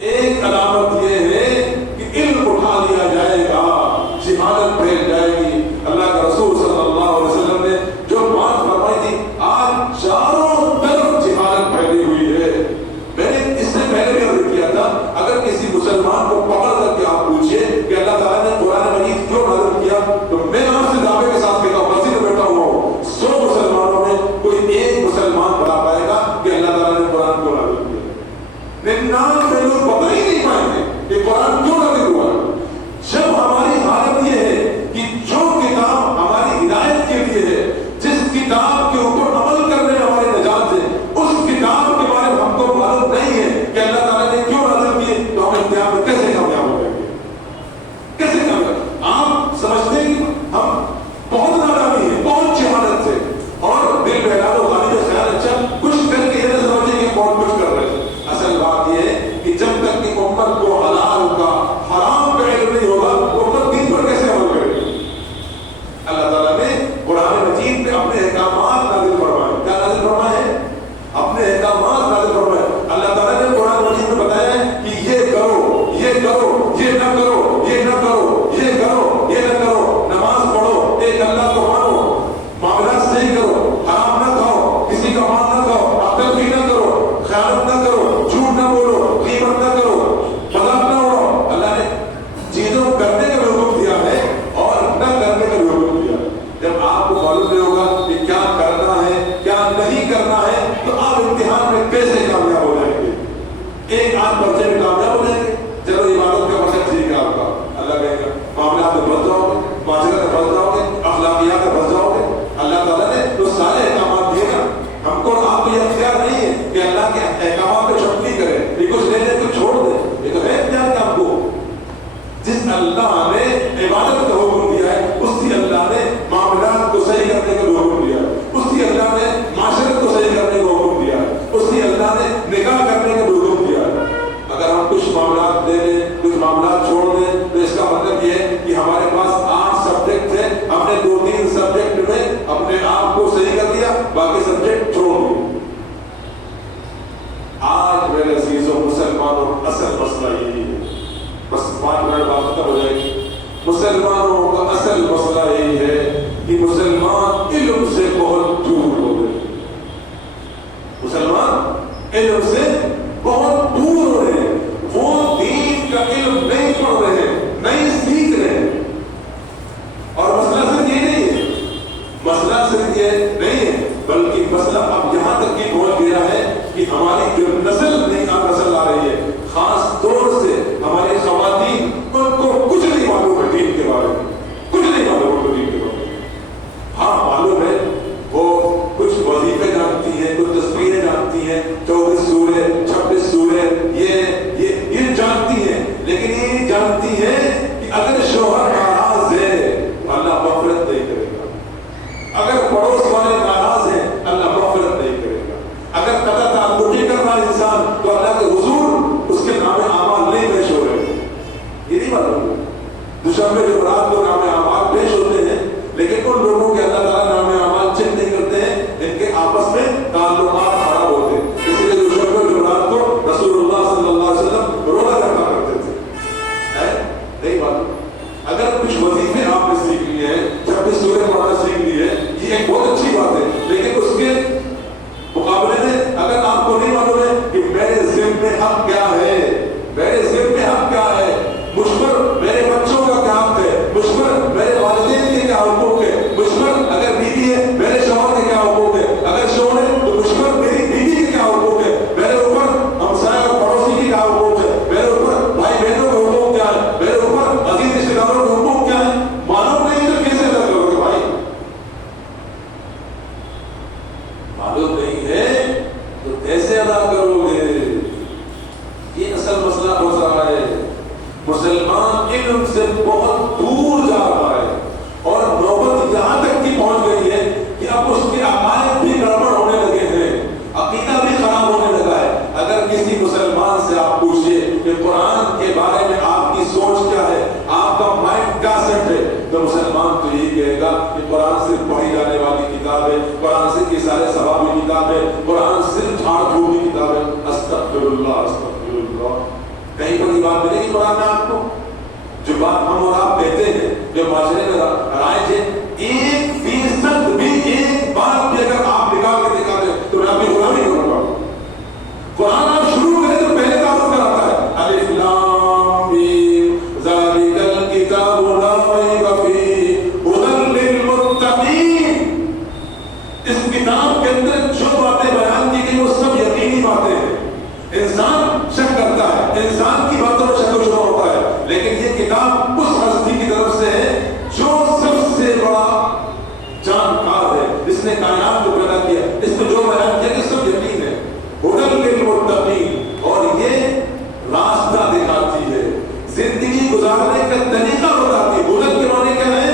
ایک علامت یہ ہے کہ علم اٹھا لیا جائے گا، شہادت پھیل جائے گی۔ اللہ کے رسول صلی اللہ علیہ وسلم نے جو بات فرمائی تھی، آج چاروں طرف جہالت پھیلی ہوئی ہے۔ میں نے اس سے پہلے بھی عرض کیا تھا، اگر کسی مسلمان کو پکڑ کر کے آپ پوچھیں کہ اللہ تعالیٰ نے قرآن مجید کیوں نازل کیا، تو میں آپ سے دعوے کے ساتھ کہتا ہوں، مسجد میں بیٹھا ہوا ہوں، 100 مسلمانوں میں کوئی ایک مسلمان بتا پائے گا کہ اللہ تعالیٰ نے قرآن کیوں نازل کیا۔ 99 لوگ بتا ہی نہیں پائیں گے کہ قرآن کیوں نازل ہوا۔ جب ہماری حالت یہ ہے کہ جو کتاب ہماری ہدایت کے لیے ہے، جس کتاب کے اوپر عمل کرنے ہماری نجات ہے، اس کتاب کے بارے میں ہم کو معلوم نہیں ہے کہ اللہ تعالیٰ نے کیوں نازل کی، تو ہم امتحان میں کیسے کامیاب ہو جائیں گے؟ کیسے کامیاب؟ آپ سمجھتے ہیں ہم بہت نادانی ہے، بہت جہالت ہے، اور دل بہلا دو غالب خیال اچھا کچھ کر کے یہ نہ سمجھے کہ کون کچھ کر رہے ہیں۔ اصل بات یہ ہے کہ جب تک کہ امت کو حلال کا حرام کا علم نہیں ہوگا، امت دین پر کیسے عمل کرے گی؟ اللہ تعالیٰ نے قرآن مجید میں اپنے احکامات نازل فرمائے۔ کیا نازل فرمائے؟ اپنے احکامات نازل فرمائے۔ اللہ تعالیٰ نے قرآن مجید میں بتایا ہے کہ یہ کرو، یہ کرو، یہ نہ کرو، یہ نہ کرو، یہ کرو، یہ نہ کرو، نماز پڑھو، ایک اللہ کو مانو، معاملات صحیح کرو، حرام نہ کھاؤ، کسی کا مال نہ کھاؤ، عقل نہ کرو، خیانت نہ کرو، جھوٹ نہ بولو، غیبت نہ کرو، مذاق نہ اڑاؤ۔ اللہ نے چیزوں کرنے کا بھی حکم دیا ہے اور نہ کرنے کا بھی حکم دیا ہے۔ جب آپ کو معلوم نہیں ہوگا کہ کیا کرنا ہے کیا نہیں کرنا ہے، تو آپ امتحان میں کیسے کامیاب ہو جائیں گے؟ ایک آدھ پرچے میں کامیاب ہو جائیں گے، چلو عبادت کا پرچہ ٹھیک ہے آپ کا، اللہ کہے گا معاملات میں پھنس جاؤ گے، معاشرت میں پھنس جاؤ گے، اخلاقیات میں پھنس جاؤ گے۔ اللہ تعالیٰ نے تو سارے احکامات دیے نا، ہم کو آپ کو یہ اختیار نہیں ہے کہ اللہ کے احکامات پہ چھپنی کرے، یہ کچھ لے لے کچھ چھوڑ دے، یہ تو ہے اختیار کہ آپ کو جس اللہ نے عبادت کا حکم دیا ہے، اسی اللہ نے معاملات کو صحیح کرنے کا حکم دیا ہے، اسی اللہ نے معاشرت کو صحیح کرنے کا حکم دیا ہے، اسی اللہ نے نکاح کرنے کا حکم دیا ہے۔ اگر ہم کچھ معاملات دے دیں، کچھ معاملات چھوڑ دیں، تو اس کا مطلب یہ ہے کہ ہمارے پاس 8 سبجیکٹ ہیں، ہم نے 2-3 سبجیکٹ میں اپنے آپ کو صحیح کر دیا، باقی سبجیکٹ چھوڑ دیے۔ آج میرے عزیزوں مسلمانوں اصل مسئلہ یہی ہے، بس 5 منٹ بعد ختم ہو جائے گی۔ مسلمانوں کا اصل مسئلہ یہی ہے کہ مسلمان علم سے بہت دور ہو گئے۔ مسلمان علم سے بہت دور ہو رہے ہیں، وہ دین کا علم نہیں پڑھ رہے ہیں، نہیں سیکھ رہے ہیں۔ اور مسئلہ صرف یہ نہیں ہے، مسئلہ صرف یہ نہیں ہے، بلکہ مسئلہ اب یہاں تک کی پہنچ گیا ہے کہ ہماری جو نسل نسل آ رہی ہے، خاص طور سے ہماری خواتین، ان کو کچھ نہیں معلوم ہے دین کے بارے میں، کچھ نہیں معلوم ہے دین کے بارے میں۔ ہاں معلوم ہے، وہ کچھ وظیفے جانتی ہیں، کچھ تسبیحیں جانتی ہیں، 24 سورے 26 سورے یہ جانتی ہیں، لیکن یہ جانتی ہیں کہ اگر شوہر ناراض ہے اللہ مغفرت نہیں کرے گا، اگر پڑوس والے ناراض ہیں اللہ مغفرت نہیں کرے گا، اگر قطع تعلق نہیں کر رہا انسان تو اللہ کے حضور اس کے نام اعمال نہیں پیش ہو رہے۔ یہ نہیں معلوم دوشمبے جمعرات کو نام اعمال پیش ہوتے ہیں، لیکن ان لوگوں کے اللہ تعالیٰ نام اعمال چیک نہیں کرتے ہیں، ان کے آپس میں تعلقات خراب ہوتے ہیں۔ اس لیے دوشمبے جمعرات کو رسول اللہ صلی اللہ علیہ وسلم روزہ رکھا کرتے تھے۔ نہیں بات، اگر کچھ وظیفے آپ نے سیکھ لیے ہیں، 26 سورے پڑھنا سیکھ لیے ہیں، یہ ایک بہت اچھی بات ہے، لیکن اس کے مقابلے میں اگر آپ کو نہیں معلوم ہے کہ میرے ذمہ حق کیا ہے، میرے ذمہ حق کیا ہے، مجھ پر میرے بچوں کا کیا حق ہے، مجھ پر میرے والدین کے کیا حقوق ہے، مجھ پر اگر بیوی ہے میرے شوہر کے کیا حقوق ہے، اگر شوہر ہے تو مجھ پر میری بیوی کے کیا حقوق ہے، میرے اوپر ہمسائے اور پڑوسی کے کیا حقوق ہے، میرے اوپر بھائی بہنوں کے حقوق کیا ہے، میرے اوپر عزیز رشتے داروں کے حقوق کیا ہے، معلوم نہیں تو کیسے ادا کرو گے بھائی؟ معلوم نہیں ہے تو کیسے ادا کرو گے؟ یہ اصل مسئلہ ہو رہا ہے۔ مسلمان علم سے بہت دور جا رہا ہے، اور نوبت یہاں تک کی پہنچ گئی ہے کہ اب اس کے عقائد بھی گڑبڑ ہونے لگے ہیں، عقیدہ بھی خراب ہونے لگا ہے۔ اگر کسی مسلمان سے آپ پوچھیں کہ قرآن کے بارے میں آپ کی سوچ کیا ہے، آپ کا مائنڈ کیا سیٹ ہے، تو مسلمان تو یہی کہے گا کہ قرآن صرف پڑھی جانے والی کتاب ہے، قرآن صرف سارے ثوابی کتاب ہے، قرآن صرف جھاڑ پھوڑ کی کتاب ہے۔ استغفر اللہ استغفر اللہ۔ بڑی بات ملے گی قرآن میں آپ کو؟ جو بات ہم اور آپ کہتے ہیں، جو معاشرے میں رائج ہے، 1% بھی ایک بات بھی اگر آپ نکال کے دکھا دیں تو میں آپ کی غلامی کروں گا۔ قرآن آپ شروع کریں تو پہلے تعارف کراتا ہے، الف لام میم ذالک الکتاب لا ریب فیہ ھدی للمتقین۔ اس کتاب کے اندر جو باتیں بیان کی گئی وہ سب یقینی باتیں ہیں۔ انسان شک کرتا ہے، انسان کی باتوں میں شک و شبہ ہوتا ہے، لیکن یہ کتاب اس ہستی کی طرف سے ہے جو سب سے بڑا جانکار ہے، جس نے کائنات کو پیدا کیا، اس میں جو بیان کیا کہ سب یقین ہے۔ ھدی للمتقین، اور یہ راستہ دکھاتی ہے، زندگی گزارنے کا طریقہ بتاتی ہے۔ ھدی کے معنی کیا ہے؟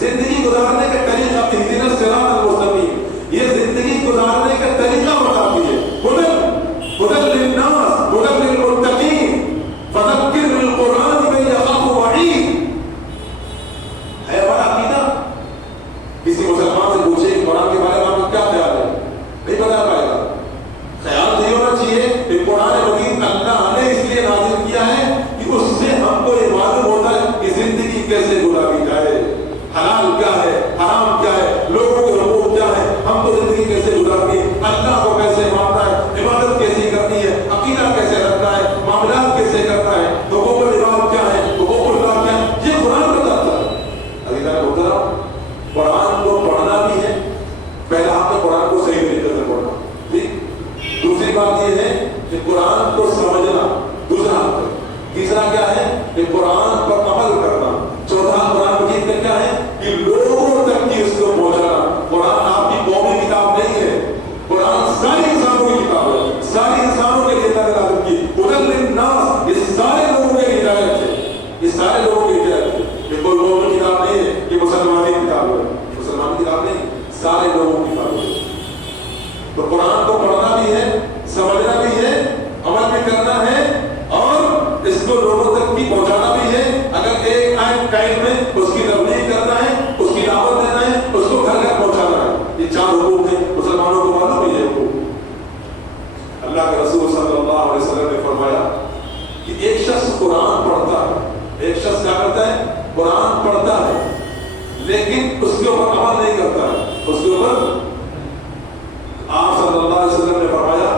زندگی گزارنے کا طریقہ، اہدنا الصراط المستقیم، یہ زندگی گزارنے کا طریقہ بتاتی ہے۔ ھدی للناس، ھدی للمتقین، فذکر بالقرآن من یخاف وعید۔ ہے ہمارا عقیدہ؟ کسی مسلمان سے پوچھے کہ قرآن کے بارے میں آپ کا کیا خیال ہے، نہیں بتا پائے گا۔ خیال یہ ہونا چاہیے کہ قرآن مجید اللہ نے اس لیے نازل کیا ہے کہ اس سے ہم کو یہ معلوم ہوتا ہے کہ زندگی کیسے گزاری جائے، حلال کیا ہے، حرام کیا ہے، لوگوں کے حقوق کیا ہے، ہم کو زندگی کیسے گزارنی ہے، اللہ کو کیسے ماننا ہے، عبادت کیسی کرنی ہے، عقیدہ کیسے رکھنا ہے، معاملات کیسے کرنا ہے، حقوق العباد کیا ہے، حقوق اللہ کیا ہے، یہ قرآن بتاتا ہے۔ عزیزان محترم، قرآن کو پڑھنا بھی ہے، پہلا ہم نے قرآن کو صحیح طریقے سے پڑھنا، ٹھیک۔ دوسری بات یہ ہے کہ قرآن کو سمجھنا، دوسرا۔ تیسرا کیا ہے کہ قرآن پر عمل کرنا۔ چوتھا قرآن مجید میں کیا ہے کہ لوگوں تک کی اس کو پہنچانا۔ قرآن آپ کی قومی کتاب نہیں ہے، قرآن ساری انسانوں کی کتاب ہے، ساری انسانوں کے لیے اللہ نے نازل کی۔ ھدی للناس، یہ سارے لوگوں کے لیے ہدایت ہے، یہ سارے لوگوں کے لیے ہدایت ہے۔ یہ کوئی قومی کتاب نہیں ہے، یہ مسلمانی کتاب ہے، مسلمانی کتاب نہیں، سارے لوگوں کی کتاب ہے۔ تو قرآن کو پڑھنا بھی ہے، سمجھنا بھی ہے، عمل بھی کرنا ہے، اور اس کو لوگوں تک بھی پہنچانا بھی ہے۔ اگر ایک ٹائم میں اس کی تبلیغ کرنا ہے، اس کی دعوت دینا ہے، اس کو گھر گھر پہنچانا ہے۔ یہ 4 حقوق ہیں، مسلمانوں کو معلوم ہے یہ حقوق۔ اللہ کے رسول صلی اللہ علیہ وسلم نے فرمایا کہ ایک شخص قرآن پڑھتا ہے، ایک شخص کیا کرتا ہے؟ قرآن پڑھتا ہے، لیکن اس کے اوپر عمل نہیں کرتا ہے، اس کے اوپر آپ صلی اللہ علیہ وسلم نے فرمایا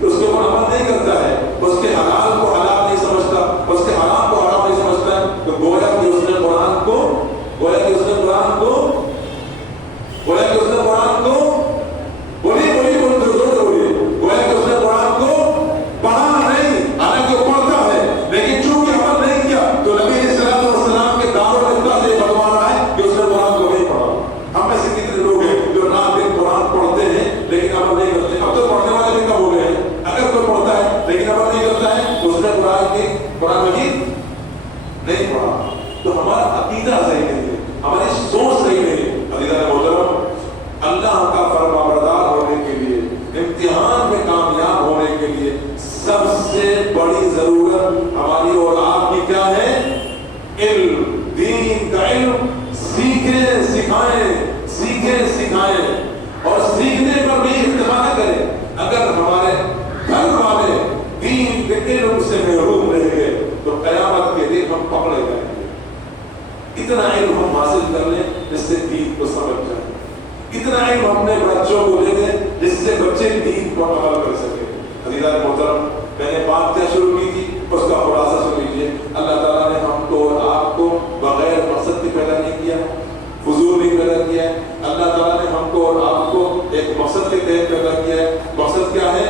کہ اس کے اوپر عمل نہیں کرتا ہے، اس کے حلال کو حلال نہیں سمجھتا، اس کے حرام کو حرام نہیں سمجھتا ہے، تو گویا کہ اس نے قرآن کو پڑھا نہیں، حالانکہ وہ پڑھتا ہے، لیکن چونکہ عمل نہیں کیا تو نبی علیہ الصلوۃ والسلام کے دارالفتہ سے بتوا رہا ہے کہ اس نے قرآن کو نہیں پڑھا۔ ہم میں سے کتنے لوگ ہیں جو رات دن قرآن پڑھتے ہیں لیکن عمل نہیں کرتے؟ اب تو پڑھنے والے بھی کم ہو گئے ہیں۔ اگر کوئی پڑھتا ہے لیکن عمل نہیں کرتا ہے، اس نے قرآن مجید نہیں پڑھا۔ تو ہمارا عقیدہ صحیح نہیں ہے، ہماری سوچ صحیح نہیں ہے۔ عزیزان محترم، اللہ کا فرمانبردار ہونے کے لیے، امتحان میں کامیاب ہونے کے لیے سب سے بڑی ضرورت ہماری اور آپ کی کیا ہے؟ علم، دین کا علم۔ سیکھیں سکھائیں، سیکھیں سکھائیں، اور سیکھنے پر بھی اکتفا نہ کریں۔ اگر ہمارے گھر والے دین کے علم سے محروم رہ گئے تو قیامت کے دن ہم پکڑے جائیں گے۔ اتنا علم ہم حاصل کر لیں جس سے دین کو سمجھ جائیں، اتنا علم اپنے بچوں کو دے دیں جس سے بچے دین پر عمل کر سکیں۔ عزیزان محترم، میں نے بات کیا شروع کی تھی، اس کا خلاصہ سن لیجیے۔ اللہ تعالیٰ نے ہم کو اور آپ کو بغیر مقصد کے پیدا نہیں کیا، فضول نہیں پیدا کیا ہے۔ اللہ تعالیٰ نے ہم کو اور آپ کو ایک مقصد کے تحت پیدا کیا ہے۔ مقصد کیا ہے؟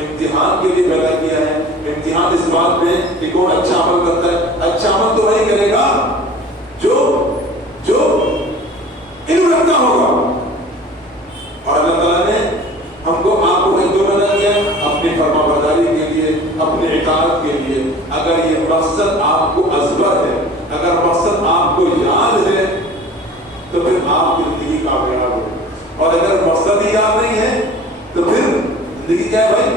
امتحان کے لیے پیدا کیا ہے۔ امتحان اس بات میں کہ کون اچھا عمل کرتا ہے۔ اچھا عمل تو وہی کرے گا جو علم رکھتا ہوگا، اور اللہ تعالیٰ نے ہم کو آپ کو کیوں پیدا کیا؟ اپنی فرما برداری کے لیے، اپنی اطاعت کے لیے۔ اگر یہ مقصد آپ کو ازبر ہے، اگر مقصد آپ کو یاد ہے تو پھر آپ کی زندگی کامیاب ہے، اور اگر مقصد ہی یاد نہیں ہے تو پھر زندگی کیا ہے بھائی؟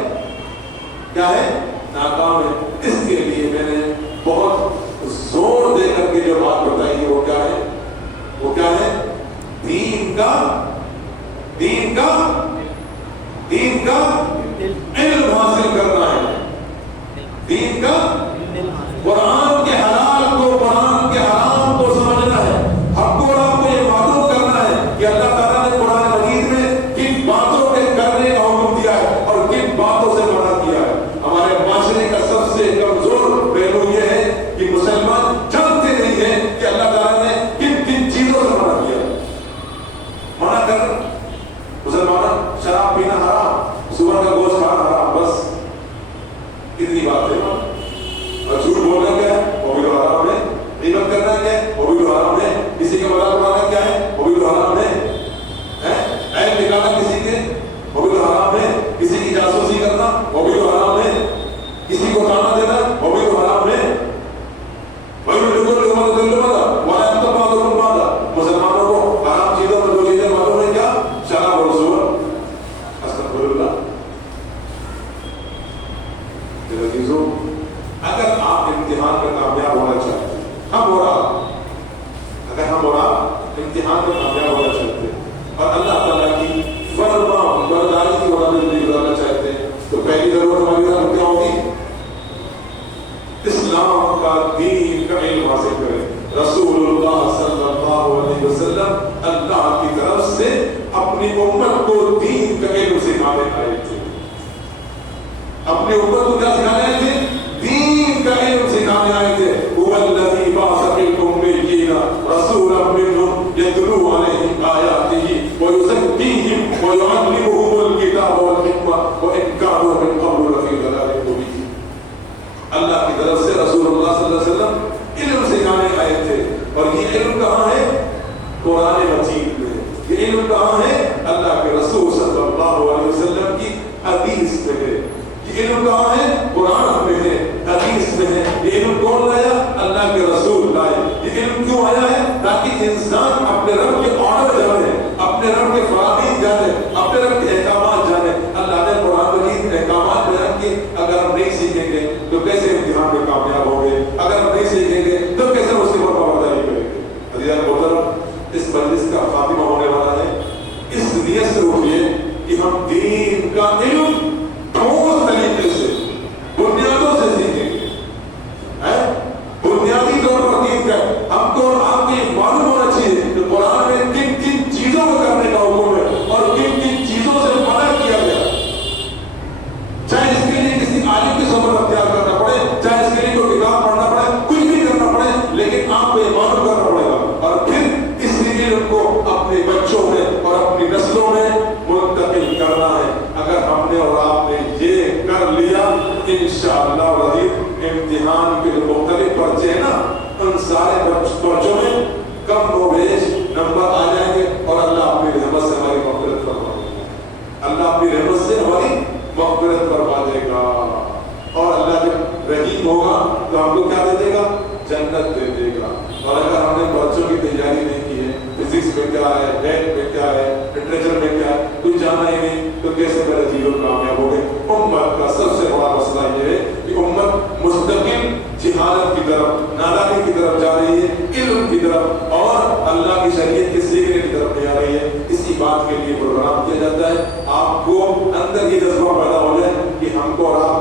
کیا ہے؟ ناکام ہے۔ اس کے لیے میں نے بہت زور دے کر کے جو بات بتائی ہے وہ کیا ہے؟ وہ کیا ہے؟ دین کا علم حاصل کرنا ہے، دین کا پہلو یہ ہے کہ مسلمان جانتے نہیں ہیں کہ اللہ تعالیٰ نے کن کن چیزوں سے منع کیا. منع کر مسلمان شراب پینا حرام، سور کا گوشت کھانا حرام، بس اتنی بات ہے. اور جھوٹ بولنا کیا ہے؟ وہ بھی تو حرام ہے. غیبت کرنا کیا ہے؟ وہ بھی تو حرام ہے. کسی کا مذاق اڑانا کیا ہے؟ وہ بھی تو حرام ہے. عیب نکالنا کسی کے، وہ بھی تو حرام ہے. کسی کی جاسوسی کرنا وہ بھی تو حرام ہے. کسی کو تانا دینا وہ بھی تو حرام ہے. مسلمانوں کو حرام چیزوں میں دو چیزیں معلوم ہے کیا؟ شراب اور زور. استغفراللہ. اگر آپ امتحان میں کامیاب ہونا چاہتے ہیں، ہم اور آپ امتحان میں کامیاب ہونا چاہتے ہیں اور اللہ تعالیٰ کی فرما برداری کی وجہ سے گزارنا چاہتے ہیں، تو پہلی ضرورت ہماری طرف کیا ہوگی؟ اسلام کا دین کا علم حاصل کریں. رسول اللہ صلی اللہ علیہ وسلم اللہ کی طرف سے اپنی امت کو دین کا علم سکھانے آئے تھے. اپنی امت کو کیا سکھانے آئے تھے؟ دین کا علم سکھانے آئے تھے. هو الذی بعث فی الأميین رسولا منهم یتلو علیہم آیاتہ ویزکیہم ویعلمہم الکتاب والحکمہ وإن کانوا من قبل لفی ضلال مبین. اللہ کی طرف سے رسول اللہ صلی اللہ علیہ وسلم علم سکھانے آئے تھے. اور یہ علم کہاں ہے؟ قرآن مجید میں. یہ علم کہاں ہے؟ اللہ کے رسول صلی اللہ علیہ وسلم کی حدیث میں ہے. یہ علم کہاں ہے؟ قرآن میں ہے، حدیث میں ہے. یہ علم کون لایا؟ اللہ کے رسول لائے. یہ علم کیوں آیا ہے؟ تاکہ انسان اپنے رب کے آرڈر جانے، اپنے رب کے فرامین جانے، اپنے رب کے احکامات جانے. اللہ نے قرآن مجید احکامات بیان کیے. اگر ہم نہیں سیکھیں گے تو کیسے امتحان میں کامیاب ہوں گے؟ اگر ہم نہیں سیکھیں گے تو کیسے اس کے اوپر پابندی کریں گے؟ عزیزان محترم، اس مجلس کا خاتمہ ہونے والا ہے. اس نیت سے اٹھیے کہ ہم دین کا علم ٹھوس طریقے سے بنیادوں سے سیکھیں گے. بنیادی طور پر دین کا ہم کو اور آپ کو معلوم ہونا چاہیے کہ قرآن میں کن کن چیزوں کو کرنے کا حکم ہے اور کن کن چیزوں سے منع کیا گیا. چاہے اس کے لیے کسی عالم کی صحبت اختیار کرنا پڑے، چاہے اس کے لیے کوئی کتاب پڑھنا پڑے، کچھ بھی کرنا پڑے، لیکن آپ کو یہ معلوم کرنا پڑے گا. اور پھر اس لیے ان کو اپنے بچوں میں اور اپنی نسلوں میں منتقل کرنا ہے. اگر ہم نے اور آپ نے یہ کر لیا، انشاءاللہ العزیز امتحان کے جو مختلف پرچے ہیں نا، ان سارے پرچوں میں کم و بیش نمبر آ جائیں گے اور اللہ اپنی رحمت سے ہماری مغفرت فرما دے گا. اللہ اپنی رحمت سے ہماری مغفرت فرما دے گا. اور اللہ جب رحیم ہوگا تو ہم کو کیا دے دے گا؟ جنت دے دے گا. اور اگر ہم نے بچوں کی تیاری نہیں کی ہے، فزکس میں کیا ہے، میتھ میں کیا ہے، لٹریچر میں کیا ہے، کچھ جانا ہی نہیں، تو کیسے میرے جیون کامیاب ہو گئے؟ امت کا سب سے بڑا مسئلہ یہ ہے کہ امت مستقل جہالت کی طرف، نادانی کی طرف جا رہی ہے، علم کی طرف اور اللہ کی شریعت کے سیکھنے کی طرف نہیں آ رہی ہے. اسی بات کے لیے پروگرام کیا جاتا ہے. آپ کو اندر یہ جذبہ پیدا ہو جائے کہ ہم کو اور آپ